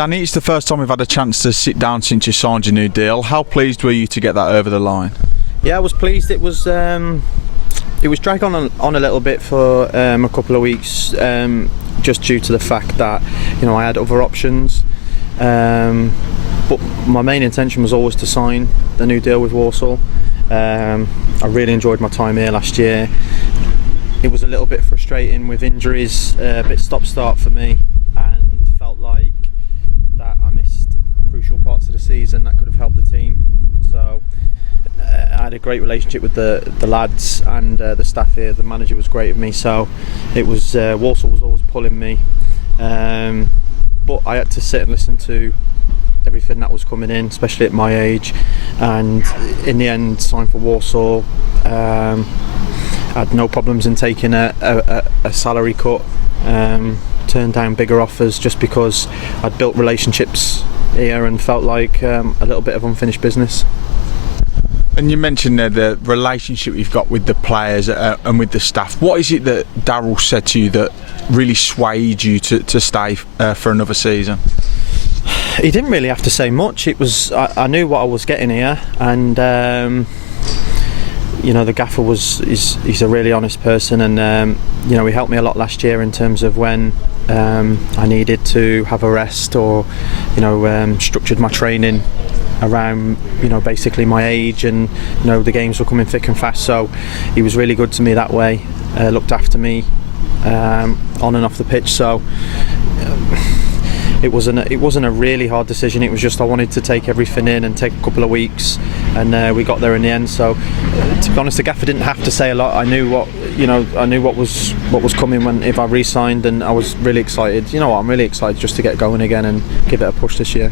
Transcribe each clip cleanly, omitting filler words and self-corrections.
Danny, it's the first time we've had a chance to sit down since you signed your new deal. How pleased were you to get that over the line? Yeah, I was pleased. It was dragged on a little bit for a couple of weeks, just due to the fact that I had other options. But my main intention was always to sign the new deal with Walsall. I really enjoyed my time here last year. It was a little bit frustrating with injuries, a bit stop-start for me, and felt like that I missed crucial parts of the season that could have helped the team. So I had a great relationship with the lads and the staff here. The manager was great with me, so it was Walsall was always pulling me, but I had to sit and listen to everything that was coming in, especially at my age, and in the end signed for Walsall. I had no problems in taking a salary cut, turned down bigger offers just because I'd built relationships here and felt like a little bit of unfinished business. And you mentioned there the relationship you've got with the players and with the staff. What is it that Darryl said to you that really swayed you to stay for another season? He didn't really have to say much. It was I knew what I was getting here, and the gaffer he's a really honest person, and he helped me a lot last year in terms of when I needed to have a rest, or structured my training around basically my age, and the games were coming thick and fast, so he was really good to me that way, looked after me on and off the pitch. So it wasn't a really hard decision. It was just I wanted to take everything in and take a couple of weeks, and we got there in the end. So to be honest, the gaffer didn't have to say a lot. I knew what was coming if I re-signed, and I was really excited. I'm really excited just to get going again and give it a push this year.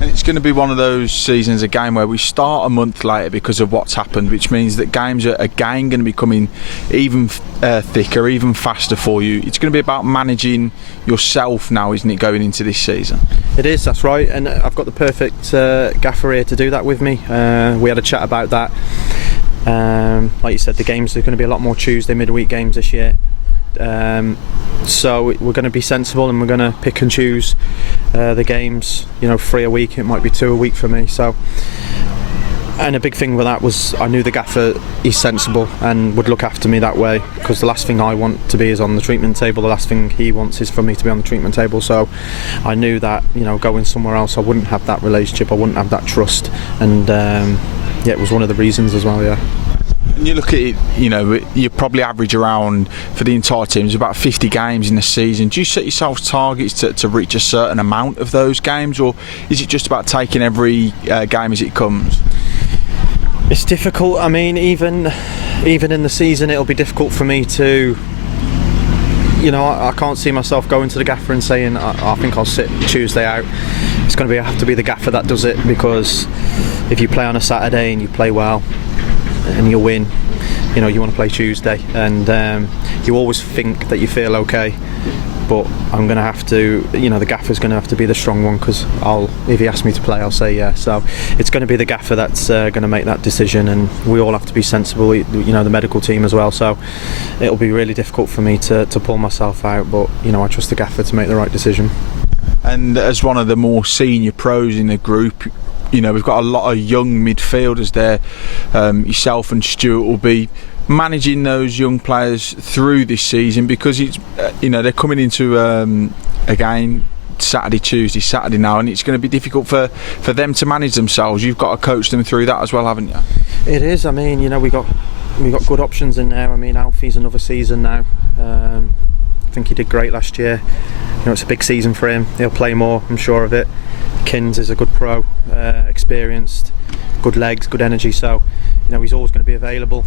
And it's going to be one of those seasons again where we start a month later because of what's happened, which means that games are again going to be coming even thicker, even faster for you. It's going to be about managing yourself now, isn't it, going into this season? It is, that's right, and I've got the perfect gaffer here to do that with me. We had a chat about that. Like you said, the games are going to be a lot more Tuesday midweek games this year. So we're going to be sensible, and we're going to pick and choose the games. 3 a week, it might be 2 a week for me. So, and a big thing with that was I knew the gaffer, he's sensible and would look after me that way, because the last thing I want to be is on the treatment table. The last thing he wants is for me to be on the treatment table. So I knew that going somewhere else I wouldn't have that relationship, I wouldn't have that trust, and it was one of the reasons as well. Yeah. And you look at it, you probably average around, for the entire team, it's about 50 games in the season. Do you set yourself targets to reach a certain amount of those games, or is it just about taking every game as it comes? It's difficult. I mean, even in the season, it'll be difficult for me to, I can't see myself going to the gaffer and saying, I think I'll sit Tuesday out. It's going to have to be the gaffer that does it, because if you play on a Saturday and you play well and you win, you want to play Tuesday, and you always think that you feel okay, but I'm going to have to, the gaffer's going to have to be the strong one, because if he asks me to play, I'll say yeah. So it's going to be the gaffer that's going to make that decision, and we all have to be sensible, the medical team as well. So it'll be really difficult for me to pull myself out, but I trust the gaffer to make the right decision. And as one of the more senior pros in the group, we've got a lot of young midfielders there. Yourself and Stuart will be managing those young players through this season, because it's they're coming into again Saturday now, and it's going to be difficult for them to manage themselves. You've got to coach them through that as well, haven't you? It is. I mean, we got good options in there. I mean, Alfie's another season now. I think he did great last year. It's a big season for him. He'll play more, I'm sure of it. Kins is a good pro, experienced, good legs, good energy, so he's always going to be available.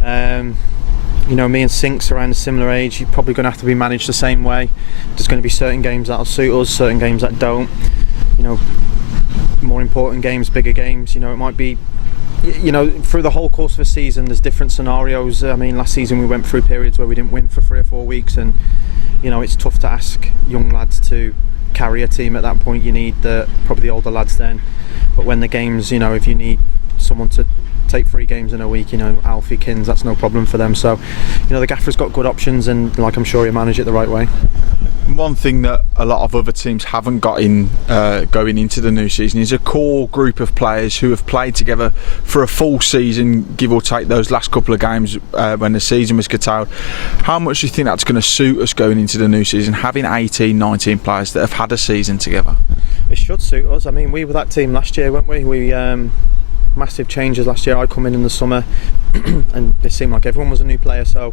Me and Sink's around a similar age. You're probably going to have to be managed the same way. There's going to be certain games that'll suit us, certain games that don't. More important games, bigger games. It might be, through the whole course of a season, there's different scenarios. I mean, last season we went through periods where we didn't win for 3 or 4 weeks, and it's tough to ask young lads to carry a team at that point. You need probably the older lads then, but when the games, if you need someone to take 3 games in a week, Alfie, Kins, that's no problem for them. So the gaffer's got good options, and I'm sure he'll manage it the right way. One thing that a lot of other teams haven't got in going into the new season is a core group of players who have played together for a full season, give or take those last couple of games when the season was curtailed. How much do you think that's going to suit us going into the new season, having 18, 19 players that have had a season together? It should suit us. I mean, we were that team last year, weren't we? We massive changes last year. I come in the summer and it seemed like everyone was a new player, so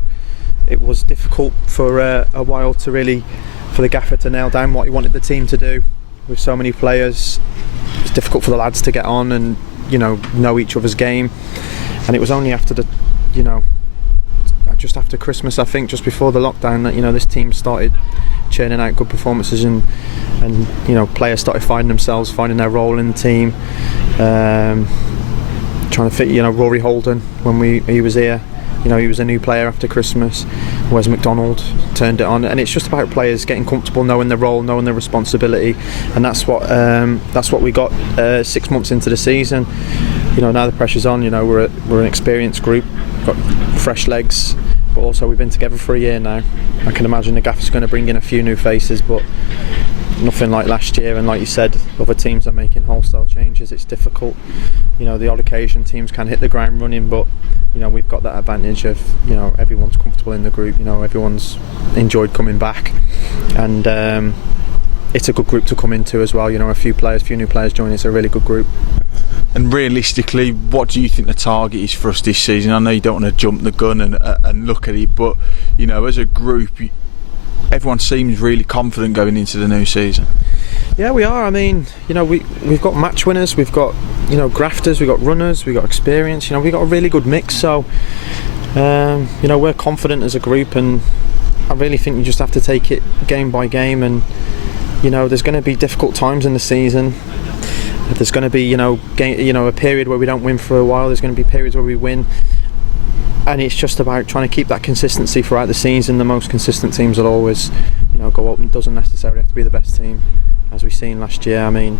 it was difficult for a while to really, for the gaffer to nail down what he wanted the team to do. With so many players, it's difficult for the lads to get on and know each other's game. And it was only after just after Christmas, I think, just before the lockdown, that this team started churning out good performances and players started finding themselves, finding their role in the team. Trying to fit, Rory Holden when he was here. He was a new player after Christmas. Wes McDonald turned it on, and it's just about players getting comfortable, knowing their role, knowing their responsibility, and that's what we got 6 months into the season. Now the pressure's on. We're an experienced group, got fresh legs, but also we've been together for a year now. I can imagine the gaffer's going to bring in a few new faces, but nothing like last year. And like you said, other teams are making wholesale changes. It's difficult. The odd occasion teams can hit the ground running, but we've got that advantage of everyone's comfortable in the group. Everyone's enjoyed coming back, and it's a good group to come into as well. A few new players joining. It's a really good group. And realistically, what do you think the target is for us this season? I know you don't want to jump the gun and look at it, but as a group, everyone seems really confident going into the new season. Yeah, we are. I mean, we've got match winners, we've got grafters, we've got runners, we've got experience. We've got a really good mix. So we're confident as a group, and I really think you just have to take it game by game. And there's going to be difficult times in the season. There's going to be a period where we don't win for a while. There's going to be periods where we win. And it's just about trying to keep that consistency throughout the season. The most consistent teams will always, go up. It doesn't necessarily have to be the best team, as we've seen last year. I mean,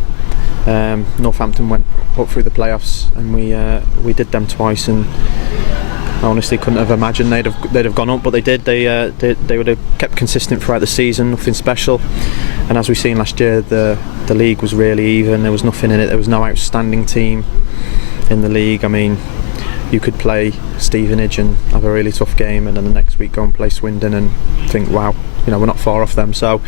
Northampton went up through the playoffs, and we did them twice. And I honestly couldn't have imagined they'd have gone up, but they did. They would have kept consistent throughout the season. Nothing special. And as we've seen last year, the league was really even. There was nothing in it. There was no outstanding team in the league. I mean, you could play Stevenage and have a really tough game, and then the next week go and play Swindon and think, wow, we're not far off them. So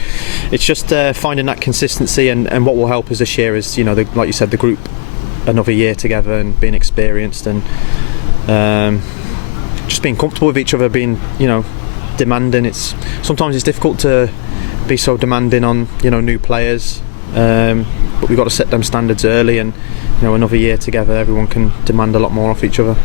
it's just finding that consistency, and what will help us this year is, like you said, the group another year together and being experienced, and just being comfortable with each other, being demanding. Sometimes it's difficult to be so demanding on new players, but we've got to set them standards early, and another year together, everyone can demand a lot more off each other.